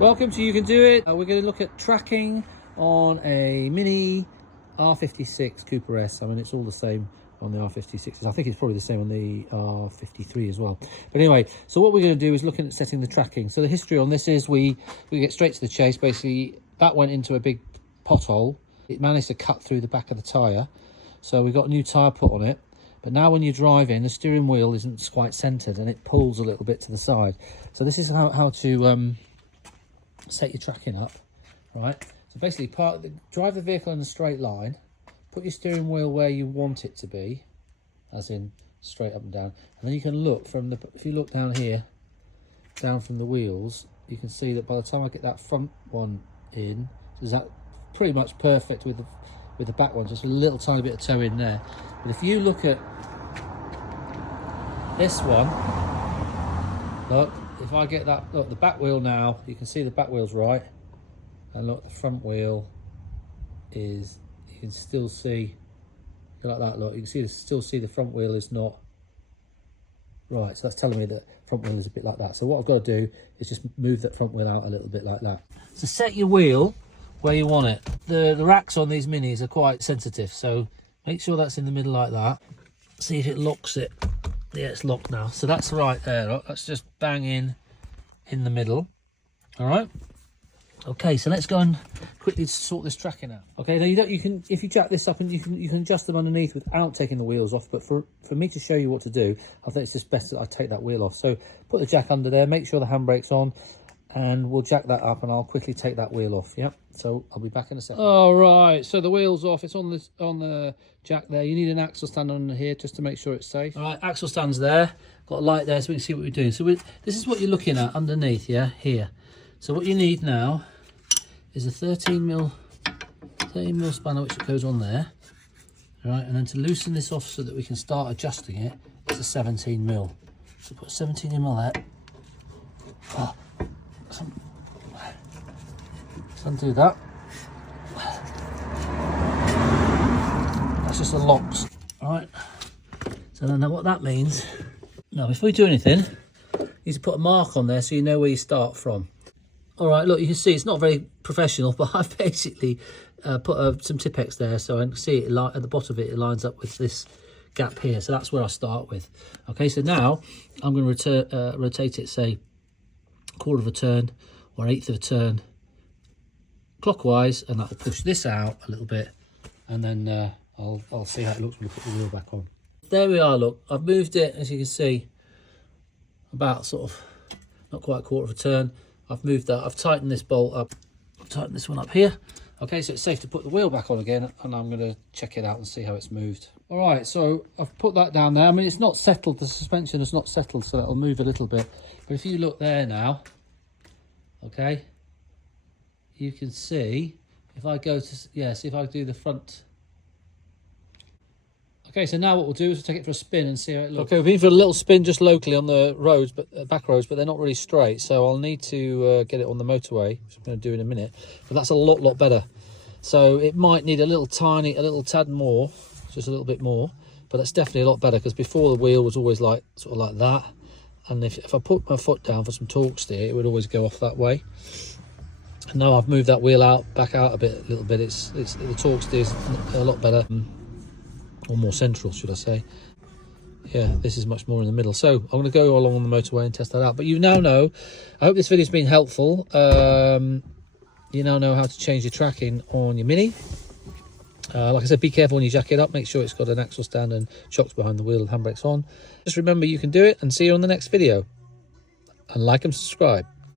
Welcome to You Can Do It. We're going to look at tracking on a Mini R56 Cooper S. I mean, it's all the same on the R56s. I think it's probably the same on the R53 as well. But anyway, so what we're going to do is looking at setting the tracking. So the history on this is we get straight to the chase. Basically, that went into a big pothole. It managed to cut through the back of the tyre. So we got a new tyre put on it. But now when you're driving, the steering wheel isn't quite centred and it pulls a little bit to the side. So this is how to set your tracking up, right? So basically drive the vehicle in a straight line, put your steering wheel where you want it to be, as in straight up and down, and then you can look from if you look down here, down from the wheels, you can see that by the time I get that front one in, so is that pretty much perfect with the back one, just a little tiny bit of toe in there. But if you look at this one, look, if I get that, look, the back wheel now, you can see the back wheel's right, and look, the front wheel is, you can still see, like that, look, you can still see the front wheel is not right, so that's telling me that front wheel is a bit like that. So what I've got to do is just move that front wheel out a little bit like that. So set your wheel where you want it. The racks on these Minis are quite sensitive, so make sure that's in the middle like that. See if it locks it. Yeah, it's locked now. So that's right there. Look, that's just bang in the middle. All right. Okay, so let's go and quickly sort this tracking out. Okay, now you can if you jack this up and you can adjust them underneath without taking the wheels off. But for me to show you what to do, I think it's just best that I take that wheel off. So put the jack under there. Make sure the handbrake's on. And we'll jack that up and I'll quickly take that wheel off. Yeah, so I'll be back in a second. All right, so the wheel's off. It's on the jack there. You need an axle stand under here just to make ssure it's safe. All right, axle stand's there. Got a light there so we can see what we're doing. So this is what you're looking at underneath, yeah, here. So what you need now is a 13mm spanner, which goes on there. All right, and then to loosen this off so that we can start adjusting it, it's a 17mm. So put 17mm there. Oh. Let's undo that. That's just the locks. Alright. So then what that means, now before you do anything, you need to put a mark on there so you know where you start from. Alright, look, you can see it's not very professional, but I've basically put some Tipex there so I can see it at the bottom of it, it lines up with this gap here. So that's where I start with. Okay, so now I'm going to rotate it, say, quarter of a turn or eighth of a turn clockwise, and that will push this out a little bit, and then I'll see how it looks when we put the wheel back on. There we are. Look, I've moved it, as you can see, about sort of not quite a quarter of a turn. I've moved that. I've tightened this bolt up. I've tightened this one up here. Okay, so it's safe to put the wheel back on again, and I'm going to check it out and see how it's moved. All right, so I've put that down there. I mean, it's not settled. The suspension is not settled, so that'll move a little bit. But if you look there now, okay, you can see if I go to, yeah, see if I do the front. Okay, so now what we'll do is we'll take it for a spin and see how it looks. Okay, we've been for a little spin just locally on the roads, but back roads, but they're not really straight. So I'll need to get it on the motorway, which I'm going to do in a minute. But that's a lot better. So it might need a little tad more, just a little bit more. But that's definitely a lot better, because before the wheel was always like sort of like that. And if I put my foot down for some torque steer, it would always go off that way. And now I've moved that wheel back out a little bit. It's the torque steer is a lot better, or more central, should I say? Yeah, this is much more in the middle. So I'm going to go along on the motorway and test that out. But you now know. I hope this video's been helpful. You now know how to change your tracking on your Mini. Like I said, be careful when you jack it up. Make sure it's got an axle stand and shocks behind the wheel and handbrakes on. Just remember, you can do it, and see you on the next video. And like and subscribe.